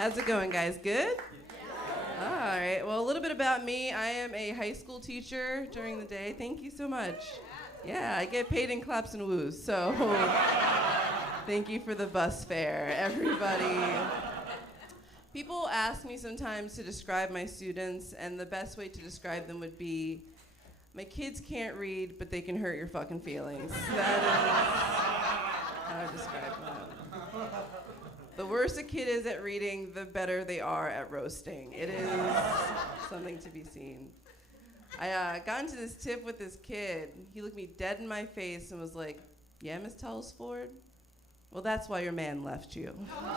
How's it going, guys? Good? Yeah. All right. Well, a little bit about me. I am a high school teacher during the day. Thank you so much. Yeah, I get paid in claps and woos, so thank you for the bus fare, everybody. People ask me sometimes to describe my students, and the best way to describe them would be, my kids can't read, but they can hurt your fucking feelings. That is how I describe them. The worse a kid is at reading, the better they are at roasting. It is something to be seen. I got into this tip with this kid. He looked me dead in my face and was like, "Yeah, Miss Telesford? Well, that's why your man left you." Right.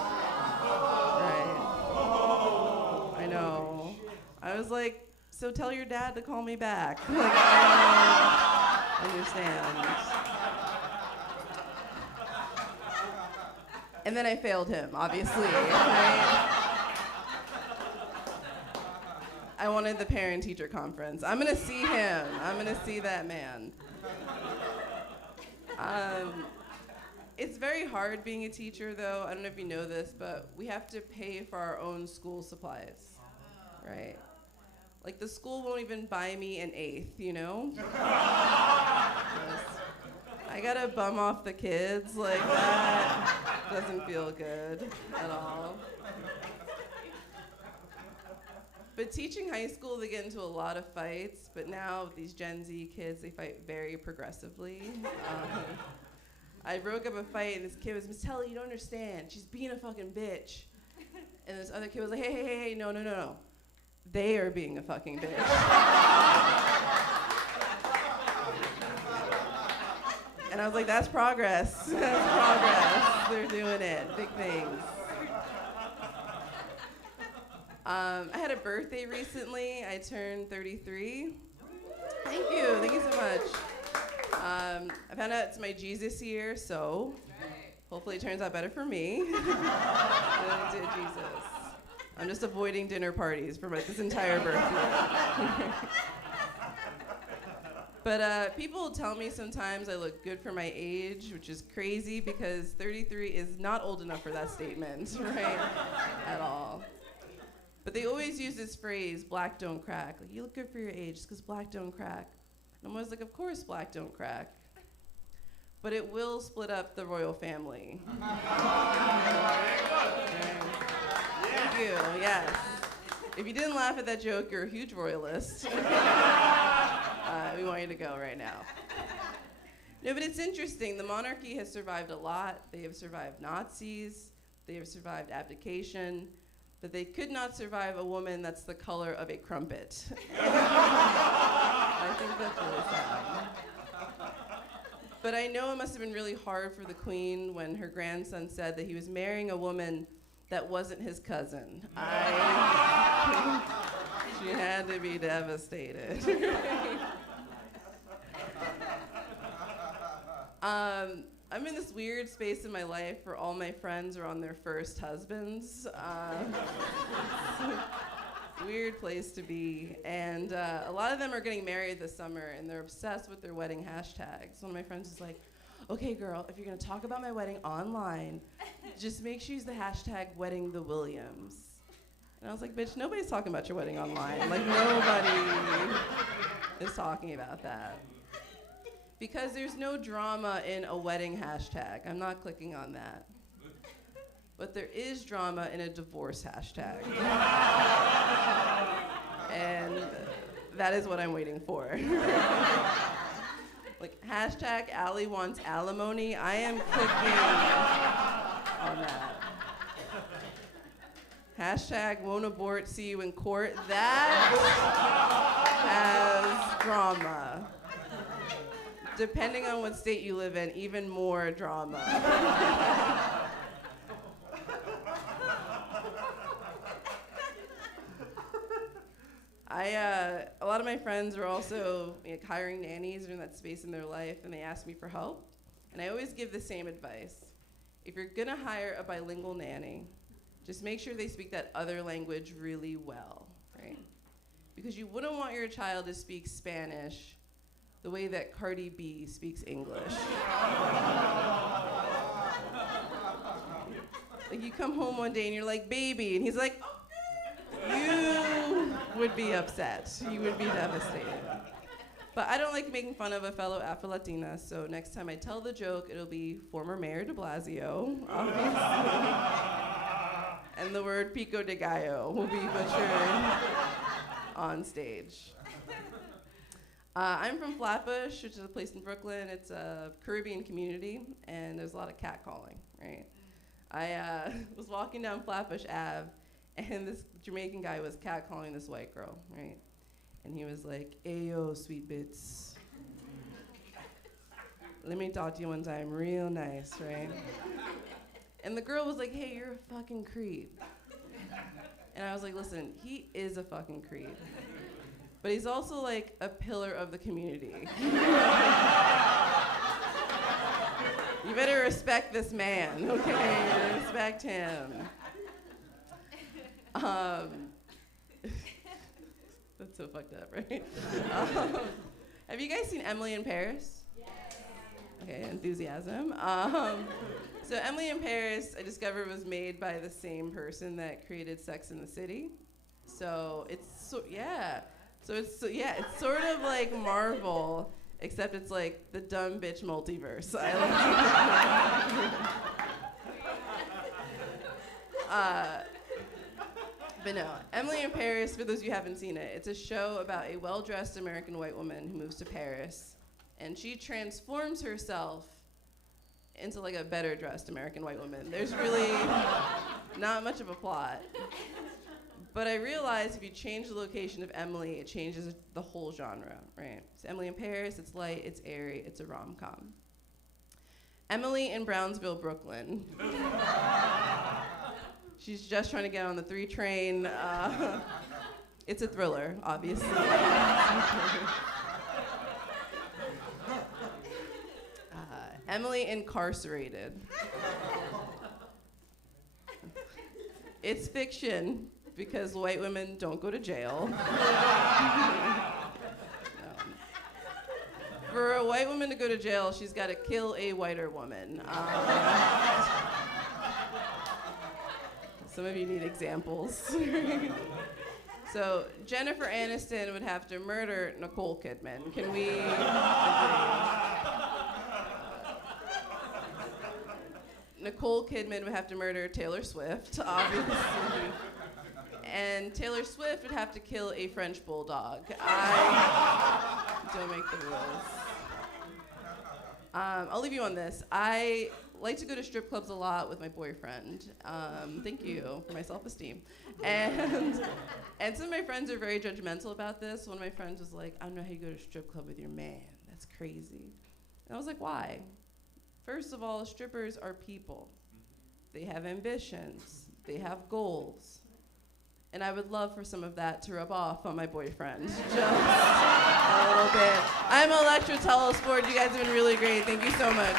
I know. I was like, "So tell your dad to call me back." Like, I don't understand. And then I failed him, obviously. Right? I wanted the parent-teacher conference. I'm gonna see him. I'm gonna see that man. It's very hard being a teacher, though. I don't know if you know this, but we have to pay for our own school supplies, right? Like, the school won't even buy me an eighth, you know? I gotta bum off the kids, like that doesn't feel good at all. But teaching high school, they get into a lot of fights, but now these Gen Z kids, they fight very progressively. I broke up a fight, and this kid was, "Miss Telly, you don't understand. She's being a fucking bitch." And this other kid was like, hey, no. They are being a fucking bitch. And I was like, that's progress. That's progress. They're doing it. Big things. I had a birthday recently. I turned 33. Thank you so much. I found out it's my Jesus year, so hopefully it turns out better for me than it did Jesus. I'm just avoiding dinner parties for this entire birthday. But people tell me sometimes I look good for my age, which is crazy because 33 is not old enough for that statement, right? At all. But they always use this phrase, black don't crack. Like, you look good for your age just because black don't crack. And I'm always like, of course black don't crack. But it will split up the royal family. Thank you, yes. If you didn't laugh at that joke, you're a huge royalist. We want you to go right now. No, but it's interesting. The monarchy has survived a lot. They have survived Nazis. They have survived abdication. But they could not survive a woman that's the color of a crumpet. I think that's really sad. But I know it must have been really hard for the queen when her grandson said that he was marrying a woman that wasn't his cousin. She had to be devastated. I'm in this weird space in my life where all my friends are on their first husbands. Weird place to be. And a lot of them are getting married this summer, and they're obsessed with their wedding hashtags. One of my friends is like, "Okay, girl, if you're gonna talk about my wedding online, just make sure you use the hashtag wedding the Williams." And I was like, "Bitch, nobody's talking about your wedding online. Like, nobody is talking about that." Because there's no drama in a wedding hashtag. I'm not clicking on that. But there is drama in a divorce hashtag. And that is what I'm waiting for. Like, hashtag Allie wants alimony. I am clicking on that. Hashtag won't abort, see you in court. That has drama. Depending on what state you live in, even more drama. A lot of my friends are also hiring nannies or in that space in their life, and they ask me for help. And I always give the same advice. If you're gonna hire a bilingual nanny, just make sure they speak that other language really well, right? Because you wouldn't want your child to speak Spanish the way that Cardi B speaks English. Like you come home one day and you're like, baby, and he's like, oh, you would be upset. You would be devastated. But I don't like making fun of a fellow Afro-Latina, so next time I tell the joke, it'll be former Mayor de Blasio, obviously. And the word pico de gallo will be butchered on stage. I'm from Flatbush, which is a place in Brooklyn. It's a Caribbean community, and there's a lot of catcalling, right? I was walking down Flatbush Ave, and this Jamaican guy was catcalling this white girl, right? And he was like, "Ayo, sweet bits. Let me talk to you one time, real nice, right?" And the girl was like, "Hey, you're a fucking creep." And I was like, "Listen, he is a fucking creep. But he's also like a pillar of the community. You better respect this man, okay? Respect him." That's so fucked up, right? Have you guys seen Emily in Paris? Yes. Okay, enthusiasm. So Emily in Paris, I discovered, was made by the same person that created Sex and the City. So it's it's sort of like Marvel, except it's like the dumb bitch multiverse. But no, Emily in Paris, for those of you who haven't seen it, it's a show about a well-dressed American white woman who moves to Paris, and she transforms herself into like a better-dressed American white woman. There's really not much of a plot. But I realized if you change the location of Emily, it changes the whole genre, right? So Emily in Paris, it's light, it's airy, it's a rom-com. Emily in Brownsville, Brooklyn. She's just trying to get on the 3 train. It's a thriller, obviously. Emily Incarcerated. It's fiction because white women don't go to jail. No. For a white woman to go to jail, she's got to kill a whiter woman. Some of you need examples. So Jennifer Aniston would have to murder Nicole Kidman. Can we agree? Nicole Kidman would have to murder Taylor Swift, obviously. And Taylor Swift would have to kill a French bulldog. I don't make the rules. I'll leave you on this. I like to go to strip clubs a lot with my boyfriend. Thank you for my self-esteem. And some of my friends are very judgmental about this. One of my friends was like, "I don't know how you go to a strip club with your man. That's crazy." And I was like, "Why?" First of all, strippers are people. They have ambitions. They have goals. And I would love for some of that to rub off on my boyfriend, just a little bit. I'm Electra Telesford. You guys have been really great. Thank you so much.